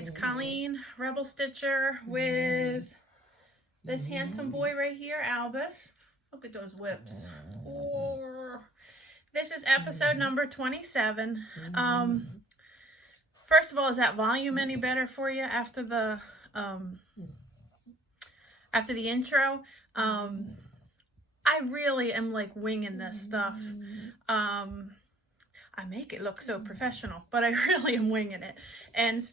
it's Colleen, Rebel Stitcher, with this handsome boy right here, Albus. Look at those whips. Oh. This is episode number 27. First of all, is that volume any better for you after the intro? I really am like winging this stuff. I make it look so professional, but I really am winging it. And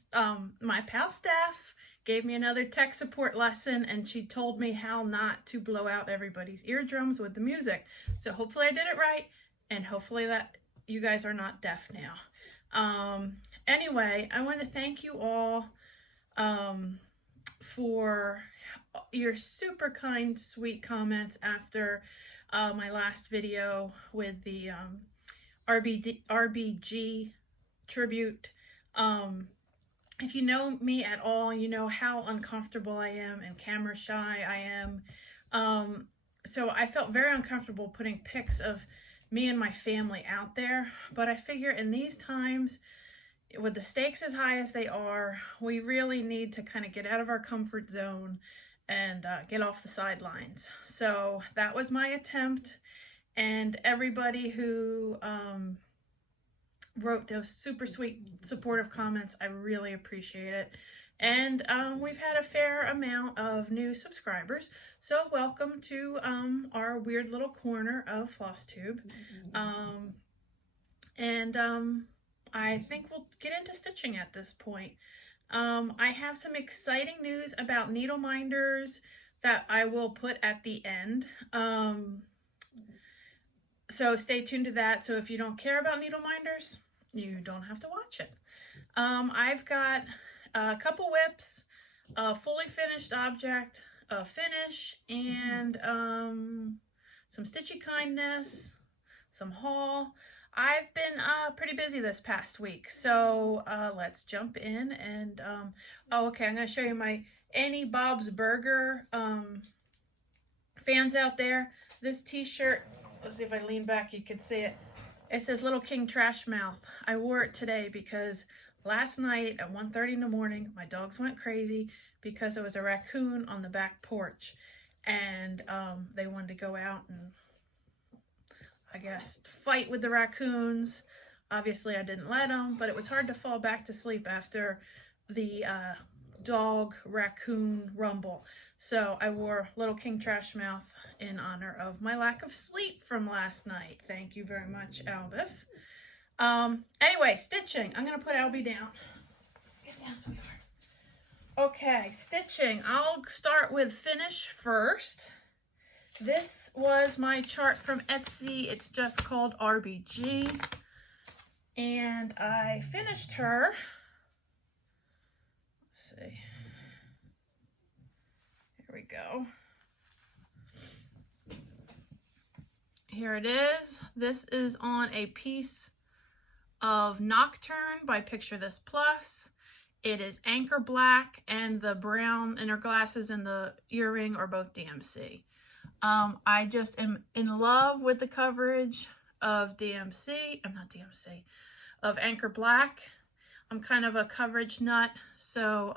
my pal Steph gave me another tech support lesson, and she told me how not to blow out everybody's eardrums with the music. So hopefully I did it right, and hopefully that you guys are not deaf now. Anyway, I want to thank you all for your super kind, sweet comments after my last video with the RBG tribute. If you know me at all, you know how uncomfortable I am and camera shy I am. So I felt very uncomfortable putting pics of me and my family out there. But I figure in these times, with the stakes as high as they are, we really need to kind of get out of our comfort zone and get off the sidelines. So that was my attempt. And everybody who wrote those super sweet, supportive comments, I really appreciate it. And we've had a fair amount of new subscribers. So welcome to our weird little corner of FlossTube. I think we'll get into stitching at this point. I have some exciting news about needle minders that I will put at the end. So stay tuned to that. So if you don't care about needle minders, you don't have to watch it. I've got a couple whips, a fully finished object, a finish, and some stitchy kindness, some haul. I've been pretty busy this past week, so let's jump in and, oh, okay, I'm going to show you my Annie Bob's Burger fans out there. This t-shirt, let's see if I lean back, you can see it. It says Little King Trash Mouth. I wore it today because last night at 1:30 in the morning, my dogs went crazy because there was a raccoon on the back porch, and they wanted to go out and, I guess, fight with the raccoons. Obviously, I didn't let them, but it was hard to fall back to sleep after the dog raccoon rumble. So I wore Little King Trash Mouth in honor of my lack of sleep from last night. Thank you very much, Albus. Anyway, stitching. I'm going to put Albie down. Get down, sweetheart. Okay, stitching. I'll start with finish first. This was my chart from Etsy. It's just called RBG. And I finished her. Let's see. Here we go. Here it is. This is on a piece of Nocturne by Picture This Plus. It is anchor black, and the brown inner glasses and the earring are both DMC. I just am in love with the coverage of of Anchor Black. I'm kind of a coverage nut, so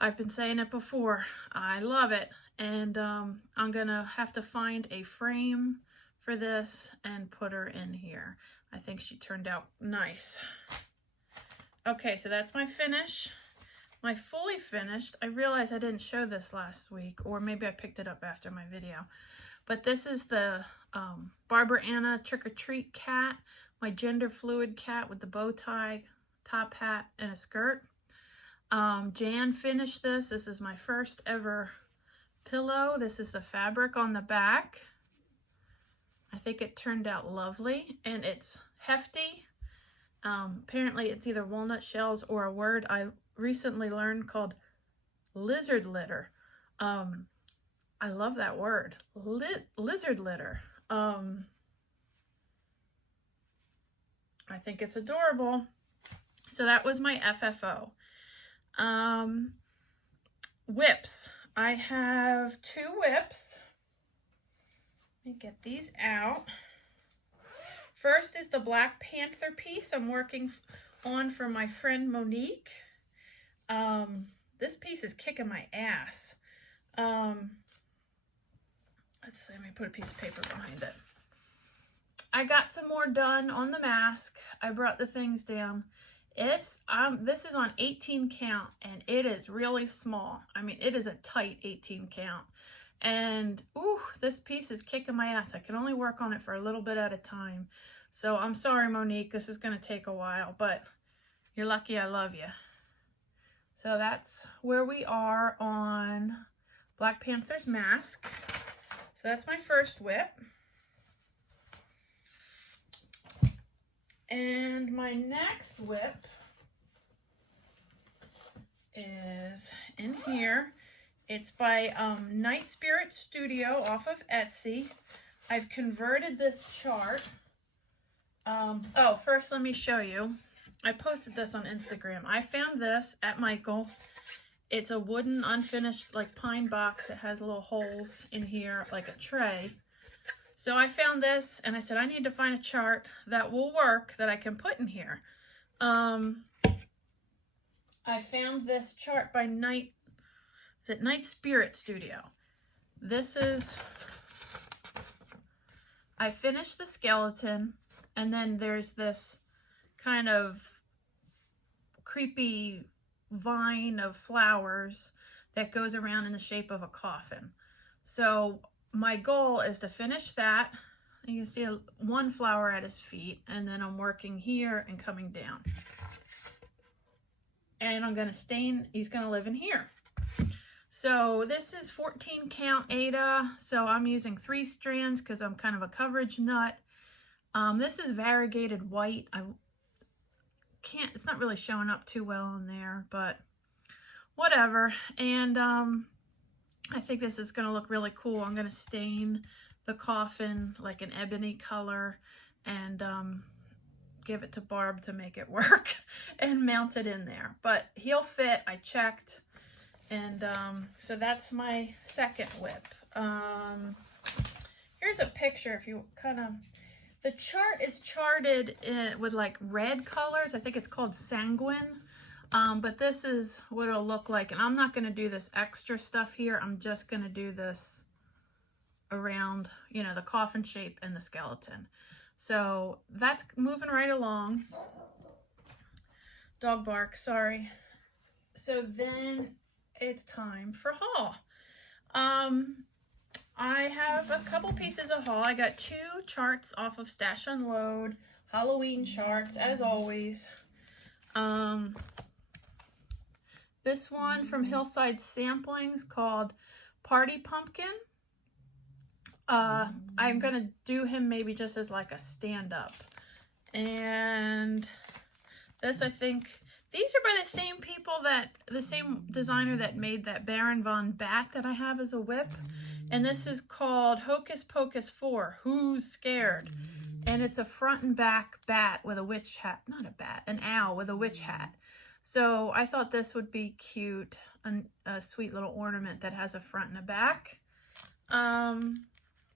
I've been saying it before. I love it, and I'm gonna have to find a frame for this and put her in here. I think she turned out nice. Okay, so that's my finish. My fully finished, I realized I didn't show this last week, or maybe I picked it up after my video. But this is the Barbara Anna Trick or Treat cat, my gender fluid cat with the bow tie, top hat, and a skirt. Jan finished this. This is my first ever pillow. This is the fabric on the back. I think it turned out lovely, and it's hefty. Apparently it's either walnut shells or a word I recently learned called lizard litter. I love that word, lizard litter. I think it's adorable. So that was my FFO. Whips. I have two whips. Let me get these out. First is the Black Panther piece. I'm working on for my friend Monique. This piece is kicking my ass. Let's see, let me put a piece of paper behind it. I got some more done on the mask. I brought the things down. This is on 18 count, and it is really small. I mean, it is a tight 18 count. And, ooh, this piece is kicking my ass. I can only work on it for a little bit at a time. So I'm sorry, Monique, this is going to take a while, but you're lucky I love you. So that's where we are on Black Panther's mask. So that's my first whip. And my next whip is in here. It's by Night Spirit Studio off of Etsy. I've converted this chart. Oh, first let me show you. I posted this on Instagram. I found this at Michael's. It's a wooden unfinished like pine box. It has little holes in here like a tray. So I found this and I said I need to find a chart that will work that I can put in here. I found this chart by Night Spirit Studio. This is, I finished the skeleton, and then there's this kind of creepy vine of flowers that goes around in the shape of a coffin. So my goal is to finish that. You can see one flower at his feet, and then I'm working here and coming down. And I'm gonna stain, he's gonna live in here. So this is 14 count Aida. So I'm using 3 strands because I'm kind of a coverage nut. This is variegated white. I can't, it's not really showing up too well in there, but whatever. And I think this is gonna look really cool. I'm gonna stain the coffin like an ebony color and give it to Barb to make it work and mount it in there. But he'll fit, I checked. And so that's my second whip. Here's a picture if you kind of, the chart is charted with like red colors. I think it's called sanguine. But this is what it'll look like. And I'm not going to do this extra stuff here. I'm just going to do this around, you know, the coffin shape and the skeleton. So that's moving right along. Dog bark, sorry. So then it's time for haul. I have a couple pieces of haul. I got 2 charts off of Stash Unload, Halloween charts as always. This one from Hillside Samplings called Party Pumpkin. I'm gonna do him maybe just as like a stand-up. And this, I think, these are by the same people the same designer that made that Baron Von Bat that I have as a whip. And this is called Hocus Pocus 4, Who's Scared? And it's a front and back bat with a witch hat, not a bat, an owl with a witch hat. So I thought this would be cute, a sweet little ornament that has a front and a back.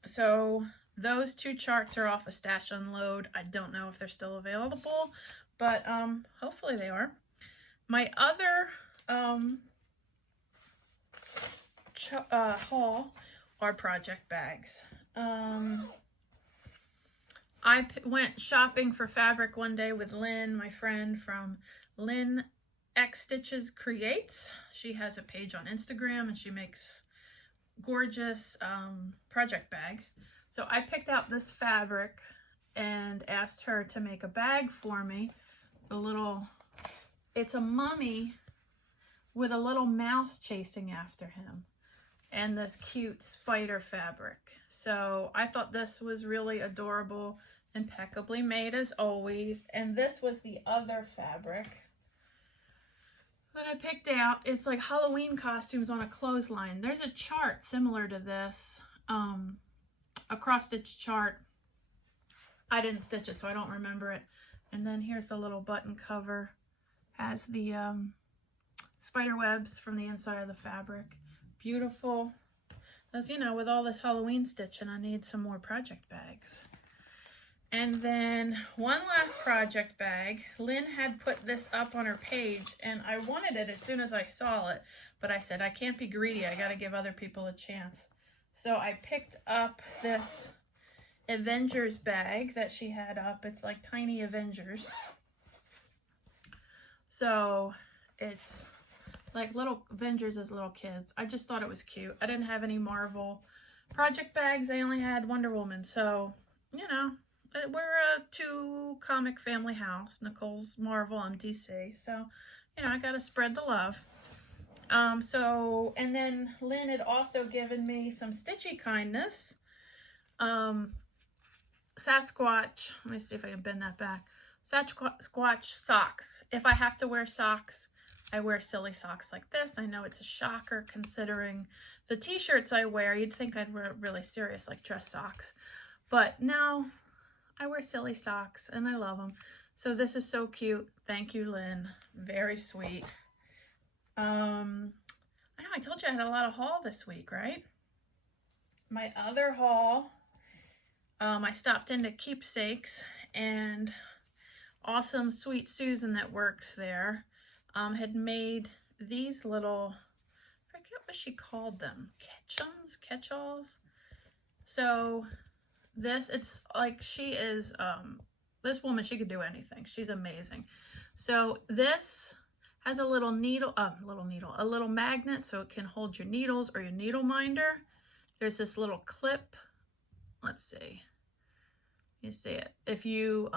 So those 2 charts are off of Stash Unload. I don't know if they're still available, but hopefully they are. My other haul are project bags. I went shopping for fabric one day with Lynn, my friend from Lynn X Stitches Creates. She has a page on Instagram and she makes gorgeous project bags. So I picked out this fabric and asked her to make a bag for me. It's a mummy with a little mouse chasing after him and this cute spider fabric. So I thought this was really adorable, impeccably made as always. And this was the other fabric that I picked out. It's like Halloween costumes on a clothesline. There's a chart similar to this, a cross-stitch chart. I didn't stitch it, so I don't remember it. And then here's the little button cover. Has the spider webs from the inside of the fabric. Beautiful. As you know, with all this Halloween stitching, I need some more project bags. And then one last project bag. Lynn had put this up on her page and I wanted it as soon as I saw it, but I said, I can't be greedy. I got to give other people a chance. So I picked up this Avengers bag that she had up. It's like tiny Avengers. So it's like little Avengers as little kids. I just thought it was cute. I didn't have any Marvel project bags. I only had Wonder Woman. So, you know, we're a 2-comic family house. Nicole's Marvel, I'm DC. So, you know, I got to spread the love. And then Lynn had also given me some Stitchy kindness. Sasquatch, let me see if I can bend that back. Sasquatch socks. If I have to wear socks, I wear silly socks like this. I know it's a shocker considering the t-shirts I wear. You'd think I'd wear really serious like dress socks. But no, I wear silly socks and I love them. So this is so cute. Thank you, Lynn. Very sweet. I know I told you I had a lot of haul this week, right? My other haul, I stopped into Keepsakes, and awesome sweet Susan that works there had made these little, I forget what she called them, catch-alls. So this, it's like she is, this woman, she could do anything. She's amazing. So this has a little needle, a little magnet so it can hold your needles or your needle minder. There's this little clip. Let's see. You see it. If you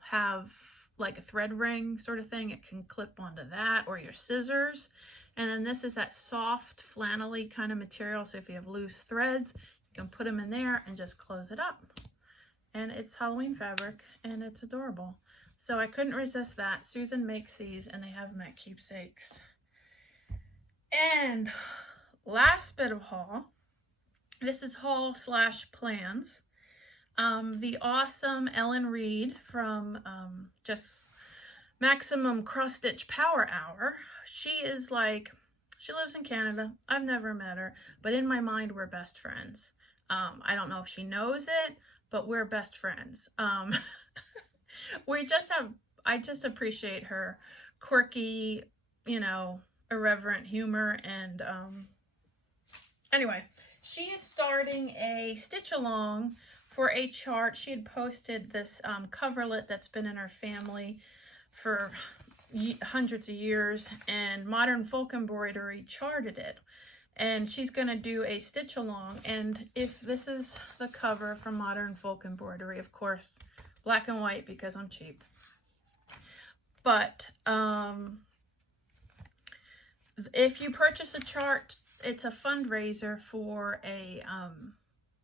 have like a thread ring sort of thing, it can clip onto that, or your scissors. And then this is that soft flannelly kind of material. So if you have loose threads, you can put them in there and just close it up. And it's Halloween fabric and it's adorable. So I couldn't resist that. Susan makes these and they have them at Keepsakes. And last bit of haul. This is haul / plans. The awesome Ellen Reed from just Maximum Cross Stitch Power Hour. She is like, she lives in Canada. I've never met her, but in my mind, we're best friends. I don't know if she knows it, but we're best friends. I just appreciate her quirky, you know, irreverent humor. And anyway, she is starting a stitch along for a chart. She had posted this coverlet that's been in our family for hundreds of years, and Modern Folk Embroidery charted it. And she's going to do a stitch along. And if this is the cover from Modern Folk Embroidery, of course, black and white because I'm cheap. But if you purchase a chart, it's a fundraiser for a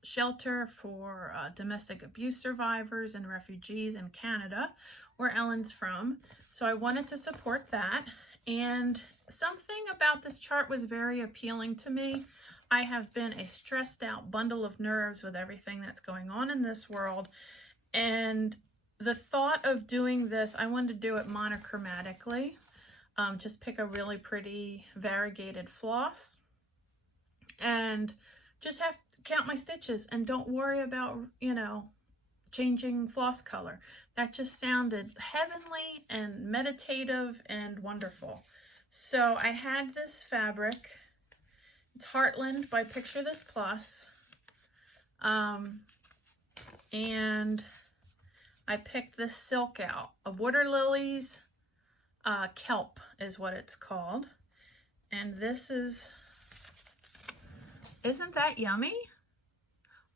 shelter for domestic abuse survivors and refugees in Canada, where Ellen's from. So I wanted to support that. And something about this chart was very appealing to me. I have been a stressed out bundle of nerves with everything that's going on in this world. And the thought of doing this, I wanted to do it monochromatically. Just pick a really pretty variegated floss and just have to count my stitches and don't worry about, you know, changing floss color. That just sounded heavenly and meditative and wonderful. So I had this fabric. It's Heartland by Picture This Plus. And I picked this silk out. A Water Lilies Kelp is what it's called. And this is, isn't that yummy?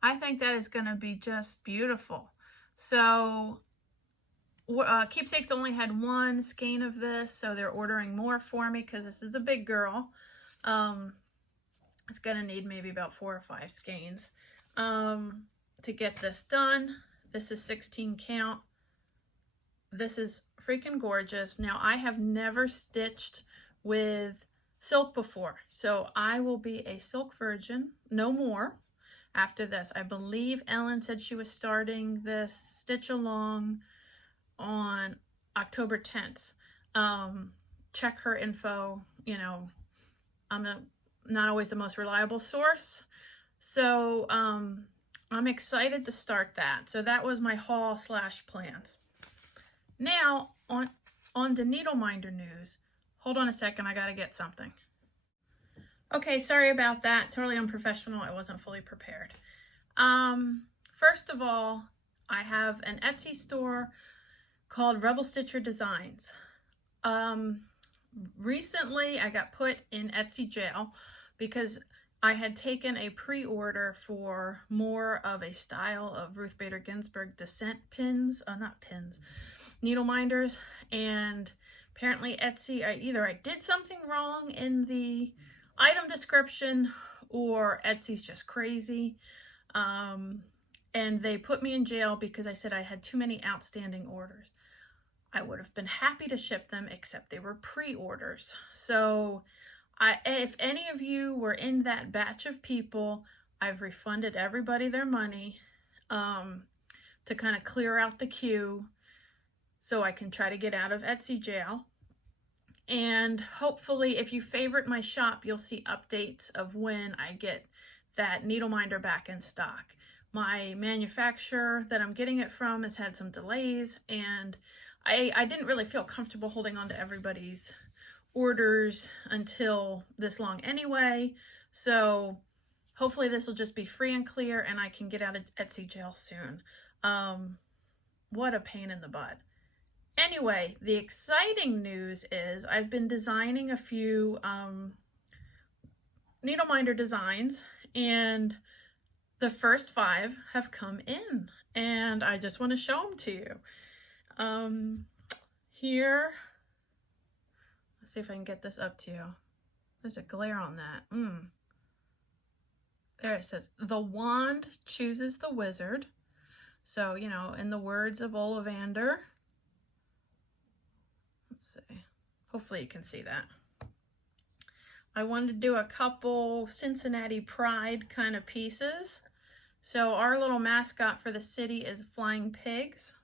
I think that is going to be just beautiful. So Keepsakes only had one skein of this, so they're ordering more for me because this is a big girl. It's going to need maybe about 4 or 5 skeins to get this done. This is 16 count. This is freaking gorgeous. Now, I have never stitched with silk before, so I will be a silk virgin, no more, after this. I believe Ellen said she was starting this stitch along on October 10th. Check her info. You know, I'm not always the most reliable source. So I'm excited to start that. So that was my haul / plans. Now, on the needle minder news. Hold on a second, I gotta get something. Okay, sorry about that. Totally unprofessional. I wasn't fully prepared. First of all, I have an Etsy store called RebelStitcherDesigns. Recently I got put in Etsy jail because I had taken a pre-order for more of a style of Ruth Bader Ginsburg descent pins, not pins, needle minders, and apparently Etsy, either I did something wrong in the item description or Etsy's just crazy. And they put me in jail because I said I had too many outstanding orders. I would have been happy to ship them, except they were pre-orders. So if any of you were in that batch of people, I've refunded everybody their money to kind of clear out the queue so I can try to get out of Etsy jail. And hopefully, if you favorite my shop, you'll see updates of when I get that needle minder back in stock. My manufacturer that I'm getting it from has had some delays, and I didn't really feel comfortable holding on to everybody's orders until this long anyway. So hopefully this will just be free and clear and I can get out of Etsy jail soon. What a pain in the butt. Anyway, the exciting news is I've been designing a few needle minder designs, and the first 5 have come in, and I just want to show them to you. Here, let's see if I can get this up to you. There's a glare on that. There it says, "The wand chooses the wizard." So, you know, in the words of Ollivander. Let's see. Hopefully you can see that. I wanted to do a couple Cincinnati Pride kind of pieces. So our little mascot for the city is flying pigs.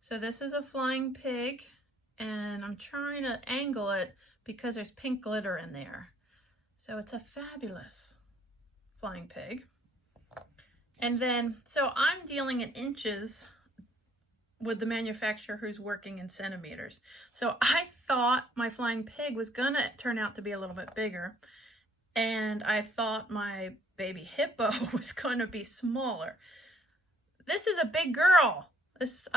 So this is a flying pig, and I'm trying to angle it because there's pink glitter in there. So it's a fabulous flying pig. And then, so I'm dealing in inches with the manufacturer who's working in centimeters. So I thought my flying pig was gonna turn out to be a little bit bigger, and I thought my baby hippo was gonna be smaller. This is a big girl. This,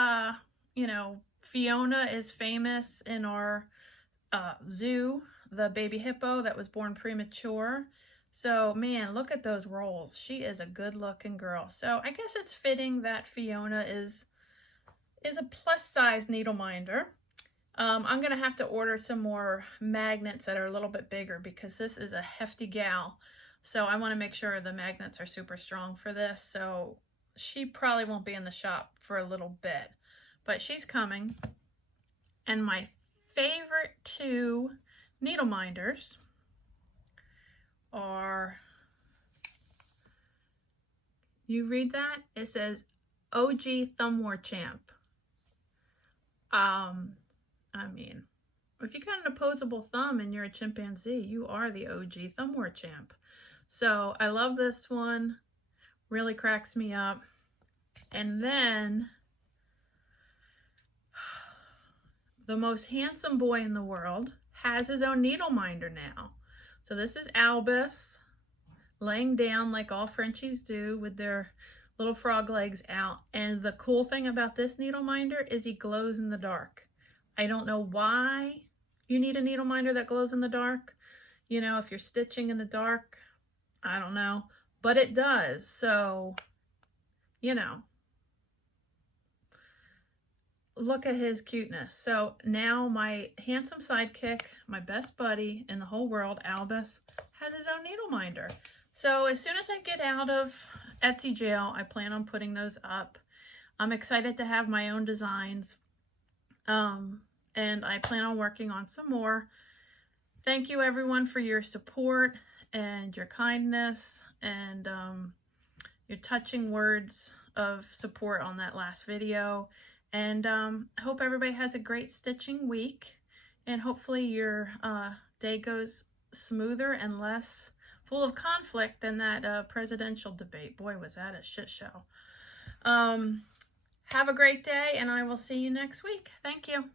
you know, Fiona is famous in our zoo, the baby hippo that was born premature. So, man, look at those rolls. She is a good-looking girl. So I guess it's fitting that Fiona is a plus-size needle minder. I'm going to have to order some more magnets that are a little bit bigger because this is a hefty gal. So I want to make sure the magnets are super strong for this. So she probably won't be in the shop for a little bit, but she's coming. And my favorite 2 needle minders are, you read that? It says OG Thumb War Champ. I mean, if you got an opposable thumb and you're a chimpanzee, you are the OG Thumb War Champ. So I love this one. Really cracks me up. And then the most handsome boy in the world has his own needle minder now. So this is Albus laying down like all Frenchies do with their little frog legs out. And the cool thing about this needle minder is he glows in the dark. I don't know why you need a needle minder that glows in the dark. You know, if you're stitching in the dark, I don't know, but it does. So, you know, look at his cuteness. So now my handsome sidekick, my best buddy in the whole world, Albus, has his own needle minder. So as soon as I get out of Etsy jail, I plan on putting those up. I'm excited to have my own designs. And I plan on working on some more. Thank you everyone for your support and your kindness and your touching words of support on that last video. And I hope everybody has a great stitching week, and hopefully your day goes smoother and less full of conflict than that presidential debate. Boy, was that a shit show. Have a great day, and I will see you next week. Thank you.